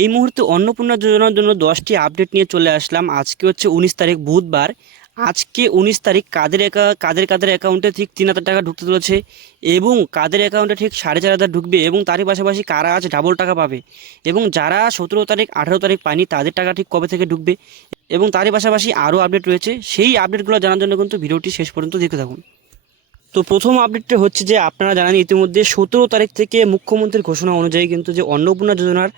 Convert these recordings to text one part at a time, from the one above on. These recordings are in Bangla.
এই মুহূর্তে অন্নপূর্ণা যোজনার জন্য 10টি আপডেট নিয়ে চলে আসলাম। আজকে হচ্ছে 19 তারিখ বুধবার। আজকে 19 তারিখ কাদের কাদের অ্যাকাউন্টে ঠিক 3,000 টাকা ঢুকতে চলেছে এবং কাদের অ্যাকাউন্টে ঠিক 4,500 ঢুকবে এবং তারই পাশাপাশি কারা আজ ডাবল টাকা পাবে এবং যারা 17 তারিখ 18 তারিখ পায়নি তাদের টাকা ঠিক কবে থেকে ঢুকবে এবং তারই পাশাপাশি আরও আপডেট রয়েছে। সেই আপডেটগুলো জানার জন্য কিন্তু ভিডিওটি শেষ পর্যন্ত দেখতে থাকুন। তো প্রথম আপডেটটা হচ্ছে যে আপনারা জানেন ইতিমধ্যে 17 তারিখ থেকে মুখ্যমন্ত্রীর ঘোষণা অনুযায়ী কিন্তু যে অন্নপূর্ণা যোজনার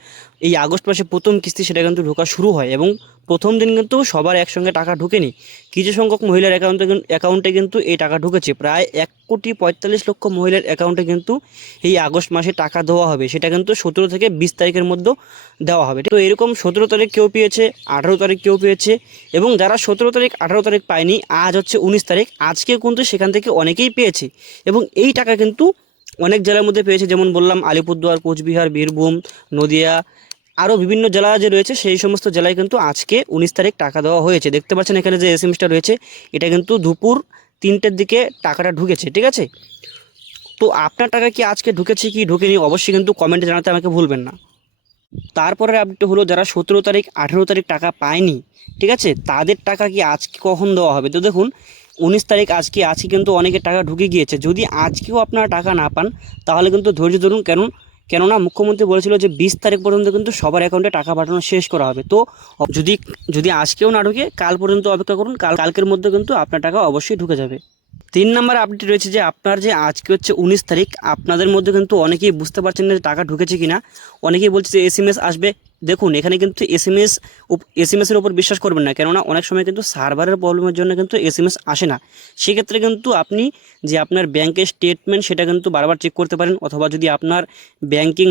এই আগস্ট মাসে প্রথম কিস্তি সেটা কিন্তু ঢোকা শুরু হয় এবং প্রথম দিন কিন্তু সবার একসঙ্গে টাকা ঢোকেনি। কিছু সংখ্যক মহিলার অ্যাকাউন্টে কিন্তু এই টাকা ঢুকেছে। প্রায় 1,45,00,000 মহিলার অ্যাকাউন্টে কিন্তু এই আগস্ট মাসে টাকা দেওয়া হবে। সেটা কিন্তু 17 থেকে 20 তারিখের মধ্যে দেওয়া হবে। তো এরকম 17 তারিখ কেউ পেয়েছে, 18 তারিখ কেউ পেয়েছে এবং যারা 17 তারিখ 18 তারিখ পায়নি, আজ হচ্ছে 19 তারিখ, আজকে কিন্তু সেখান থেকে অনেকেই পেয়েছে এবং এই টাকা কিন্তু অনেক জেলার মধ্যে পেয়েছে। যেমন বললাম আলিপুরদুয়ার, কোচবিহার, বীরভূম, নদিয়া, আরও বিভিন্ন জেলা যে রয়েছে সেই সমস্ত জেলায় কিন্তু আজকে 19 তারিখ টাকা দেওয়া হয়েছে। দেখতে পাচ্ছেন এখানে যে এসএমএসটা রয়েছে এটা কিন্তু দুপুর 3টের দিকে টাকাটা ঢুকেছে, ঠিক আছে। তো আপনার টাকা কি আজকে ঢুকেছে কি ঢুকেনি অবশ্যই কিন্তু কমেন্টে জানাতে আমাকে ভুলবেন না। তারপরের আপডেট হলো যারা 17 তারিখ 18 তারিখ টাকা পায়নি, ঠিক আছে, তাদের টাকা কি আজকে কখন দেওয়া হবে। তো দেখুন 19 তারিখ আজকে কিন্তু অনেকের টাকা ঢুকে গিয়েছে। যদি আজকেও আপনারা টাকা না পান তাহলে কিন্তু ধৈর্য ধরুন, কেননা মুখ্যমন্ত্রী বলেছিল যে 20 তারিখ পর্যন্ত কিন্তু সবার অ্যাকাউন্টে টাকা পাঠানো শেষ করা হবে। তো যদি যদি আজকেও না ঢুকে কাল পর্যন্ত অপেক্ষা করুন, কালকের মধ্যে কিন্তু আপনার টাকা অবশ্যই ঢুকে যাবে। 3 নম্বর আপডেট রয়েছে যে আপনার যে আজকে হচ্ছে 19 তারিখ, আপনাদের মধ্যে কিন্তু অনেকেই বুঝতে পারছেন না যে টাকা ঢুকেছে কিনা। অনেকেই বলছে যে এসএমএস আসবে। দেখুন এখানে কিন্তু এসএমএসের ওপর বিশ্বাস করবেন না, কেননা অনেক সময় কিন্তু সার্ভারের প্রবলেমের জন্য কিন্তু এসএমএস আসে না। সেক্ষেত্রে কিন্তু আপনি যে আপনার ব্যাংকের স্টেটমেন্ট সেটা কিন্তু বারবার চেক করতে পারেন, অথবা যদি আপনার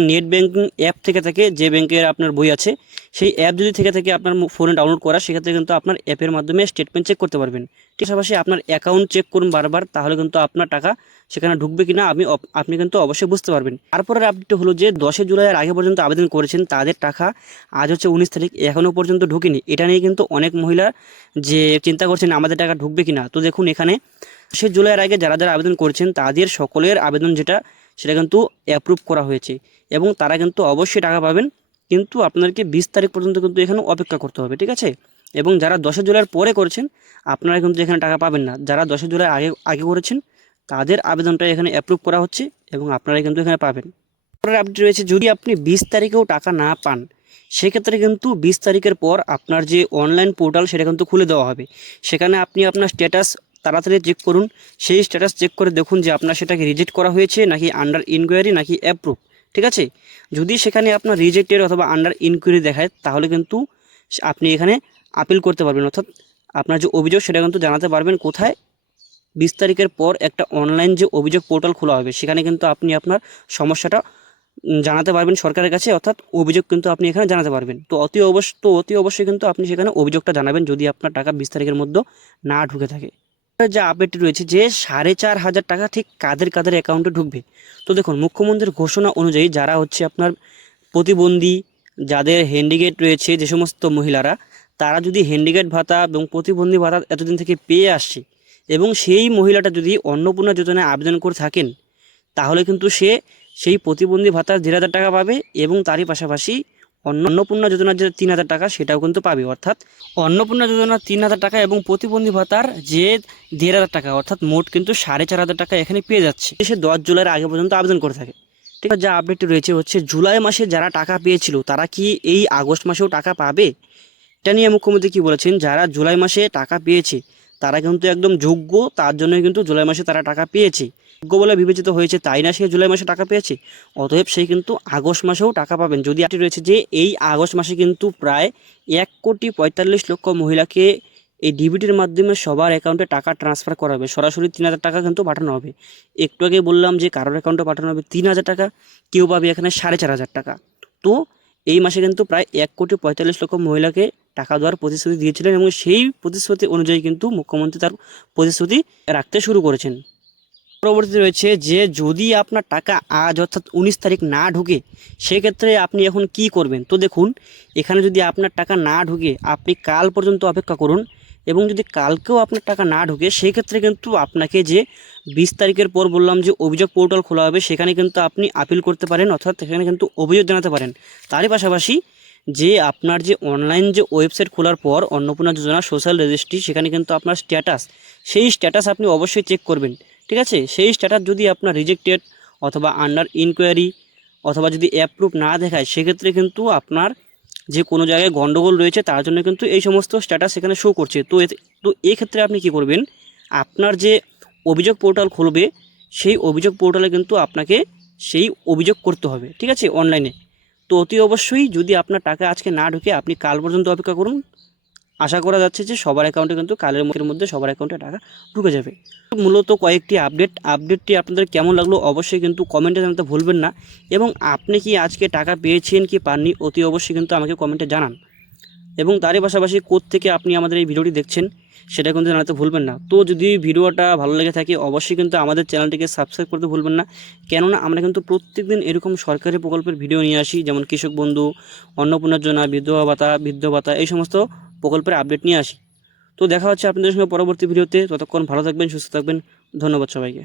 নেট ব্যাংকিং অ্যাপ থেকে থাকে, যে ব্যাংকের আপনার বই আছে সেই অ্যাপ যদি থেকে থাকে আপনার ফোনে ডাউনলোড করা, সেক্ষেত্রে কিন্তু আপনার অ্যাপের মাধ্যমে স্টেটমেন্ট চেক করতে পারবেন। পাশাপাশি আপনার অ্যাকাউন্ট চেক করুন বারবার, তাহলে কিন্তু আপনার টাকা সেখানে ঢুকবে কিনা আপনি কিন্তু অবশ্যই বুঝতে পারবেন। তারপরের আপডেট হলো যে 10 জুলাইয়ের আগে পর্যন্ত আবেদন করেছেন তাদের টাকা আজ হচ্ছে 19 তারিখ এখনও পর্যন্ত ঢুকেনি। এটা নিয়ে কিন্তু অনেক মহিলা যে চিন্তা করছেন আমাদের টাকা ঢুকবে কিনা। তো দেখুন এখানে 10 জুলাইয়ের আগে যারা যারা আবেদন করেছেন তাদের সকলের আবেদন সেটা কিন্তু অ্যাপ্রুভ করা হয়েছে এবং তারা কিন্তু অবশ্যই টাকা পাবেন। কিন্তু আপনাদেরকে 20 তারিখ পর্যন্ত কিন্তু এখানে অপেক্ষা করতে হবে, ঠিক আছে। এবং যারা 10 জুলাইয়ের পরে করেছেন আপনারা কিন্তু এখানে টাকা পাবেন না। যারা 10 জুলাই আগে আগে করেছেন তাদের আবেদনটা এখানে অ্যাপ্রুভ করা হচ্ছে এবং আপনারা কিন্তু এখানে পাবেন। পরের আপডেট রয়েছে যদি আপনি 20 তারিখেও টাকা না পান, সেক্ষেত্রে কিন্তু 20 তারিখের পর আপনার যে অনলাইন পোর্টাল সেটা কিন্তু খুলে দেওয়া হবে। সেখানে আপনি আপনার স্ট্যাটাস তাড়াতাড়ি চেক করুন। সেই স্ট্যাটাস চেক করে দেখুন যে আপনার সেটাকে রিজেক্ট করা হয়েছে নাকি আন্ডার ইনকোয়ারি নাকি অ্যাপ্রুভ, ঠিক আছে। যদি সেখানে আপনার রিজেক্টেড অথবা আন্ডার ইনকোয়ারি দেখায় তাহলে কিন্তু আপনি এখানে আপিল করতে পারবেন, অর্থাৎ আপনার যে অভিযোগ সেটা কিন্তু জানাতে পারবেন। কোথায়? 20 তারিখের পর একটা অনলাইন যে অভিযোগ পোর্টাল খোলা হবে সেখানে কিন্তু আপনি আপনার সমস্যাটা জানাতে পারবেন সরকারের কাছে, অর্থাৎ অভিযোগ কিন্তু আপনি এখানে জানাতে পারবেন। তো অতি অবশ্যই কিন্তু আপনি সেখানে অভিযোগটা জানাবেন যদি আপনার টাকা 20 তারিখের মধ্যে না ঢুকে থাকে। যে আপডেটটি রয়েছে যে 4,500 টাকা ঠিক কাদের কাদের অ্যাকাউন্টে ঢুকবে। তো দেখুন মুখ্যমন্ত্রীর ঘোষণা অনুযায়ী যারা হচ্ছে আপনার প্রতিবন্ধী, যাদের হ্যান্ডিক্যাপ রয়েছে, যে সমস্ত মহিলারা, তারা যদি হ্যান্ডিক্যাপ ভাতা এবং প্রতিবন্ধী ভাতা এতদিন থেকে পেয়ে আসছে এবং সেই মহিলাটা যদি অন্নপূর্ণা যোজনায় আবেদন করে থাকেন তাহলে কিন্তু সেই প্রতিবন্ধী ভাতার 1,500 টাকা পাবে এবং তারই পাশাপাশি অন্নপূর্ণা যোজনার যে 3,000 টাকা সেটাও কিন্তু পাবে। অর্থাৎ অন্নপূর্ণা যোজনার 3,000 টাকা এবং প্রতিবন্ধী ভাতার যে 1,500 টাকা, অর্থাৎ মোট কিন্তু 4,500 টাকা এখানে পেয়ে যাচ্ছে সে 10 জুলাইয়ের আগে পর্যন্ত আবেদন করে থাকে, ঠিক আছে। যা আপডেট রয়েছে হচ্ছে জুলাই মাসে যারা টাকা পেয়েছিল তারা কি এই আগস্ট মাসেও টাকা পাবে, এটা নিয়ে মুখ্যমন্ত্রী কি বলেছেন। যারা জুলাই মাসে টাকা পেয়েছে তারা কিন্তু একদম যোগ্য, তার জন্যই কিন্তু জুলাই মাসে তারা টাকা পেয়েছে, যোগ্য বলে বিবেচিত হয়েছে, তাই না সে জুলাই মাসে টাকা পেয়েছে। অতএব সে কিন্তু আগস্ট মাসেও টাকা পাবেন। যদি আপনি রয়েছে যে এই আগস্ট মাসে কিন্তু প্রায় 1,45,00,000 মহিলাকে এই ডিবিটির মাধ্যমে সবার অ্যাকাউন্টে টাকা ট্রান্সফার করা হবে। সরাসরি 3,000 টাকা কিন্তু পাঠানো হবে। একটু আগে বললাম যে কারোর অ্যাকাউন্টে পাঠানো হবে 3,000 টাকা, কেউ পাবে এখানে 4,500 টাকা। তো এই মাসে কিন্তু প্রায় 1,45,00,000 মহিলাকে টাকা দেওয়ার প্রতিশ্রুতি দিয়েছিলেন এবং সেই প্রতিশ্রুতি অনুযায়ী কিন্তু মুখ্যমন্ত্রী তার প্রতিশ্রুতি রাখতে শুরু করেছেন। পরবর্তী রয়েছে যে যদি আপনার টাকা আজ অর্থাৎ 19 তারিখ না ঢুকে সেক্ষেত্রে আপনি এখন কি করবেন। তো দেখুন এখানে যদি আপনার টাকা না ঢুকে আপনি কাল পর্যন্ত অপেক্ষা করুন এবং যদি কালকেও আপনার টাকা না ঢুকে সেই ক্ষেত্রে কিন্তু আপনাকে যে 20 তারিখের পর বললাম যে অভিযোগ পোর্টাল খোলা হবে সেখানে কিন্তু আপনি আপিল করতে পারেন, অর্থাৎ সেখানে কিন্তু অভিযোগ জানাতে পারেন। তারই পাশাপাশি যে আপনার যে অনলাইন যে ওয়েবসাইট খোলার পর অন্নপূর্ণা যোজনা সোশ্যাল রেজিস্ট্রি, সেখানে কিন্তু আপনার স্ট্যাটাস, সেই স্ট্যাটাস আপনি অবশ্যই চেক করবেন। ঠিক আছে, সেই স্ট্যাটাস যদি আপনার রিজেক্টেড অথবা আন্ডার ইনকোয়ারি অথবা যদি অ্যাপ্রুভ না দেখায়, সেক্ষেত্রে কিন্তু আপনার যে কোনো জায়গায় গন্ডগোল রয়েছে, তার জন্য কিন্তু এই সমস্ত স্ট্যাটাস এখানে শো করছে। তো এক্ষেত্রে আপনি কি করবেন, আপনার যে অভিযোগ পোর্টাল খুলবে, সেই অভিযোগ পোর্টালে কিন্তু আপনাকে সেই অভিযোগ করতে হবে। ঠিক আছে, অনলাইনে। তো অতি অবশ্যই যদি আপনার টাকা আজকে না ঢুকে, আপনি কাল পর্যন্ত অপেক্ষা করুন। আশা করা যাচ্ছে যে সবার অ্যাকাউন্টে কিন্তু কালের মধ্যে সবার অ্যাকাউন্টে টাকা ঢুকে যাবে। মূলত কয়েকটি আপডেটটি আপনাদের কেমন লাগলো অবশ্যই কিন্তু কমেন্টে জানাতে ভুলবেন না। এবং আপনি কি আজকে টাকা পেয়েছেন কি পাননি, অতি অবশ্যই কিন্তু আমাকে কমেন্টে জানান। এবং তারই পাশাপাশি কোত্থেকে আপনি আমাদের এই ভিডিওটি দেখছেন সেটা কিন্তু জানাতে ভুলবেন না। তো যদি ভিডিওটা ভালো লেগে থাকে অবশ্যই কিন্তু আমাদের চ্যানেলটিকে সাবস্ক্রাইব করতে ভুলবেন না, কেননা আমরা কিন্তু প্রত্যেকদিন এরকম সরকারি প্রকল্পের ভিডিও নিয়ে আসি, যেমন কৃষক বন্ধু, অন্নপূর্ণা যোজনা, বিধবা ভাতা, বৃদ্ধ ভাতা, এই সমস্ত প্রকল্পের আপডেট নিয়ে আসি। তো দেখা হচ্ছে আপনাদের সঙ্গে পরবর্তী ভিডিওতে। ততক্ষণ ভালো থাকবেন, সুস্থ থাকবেন। ধন্যবাদ সবাইকে।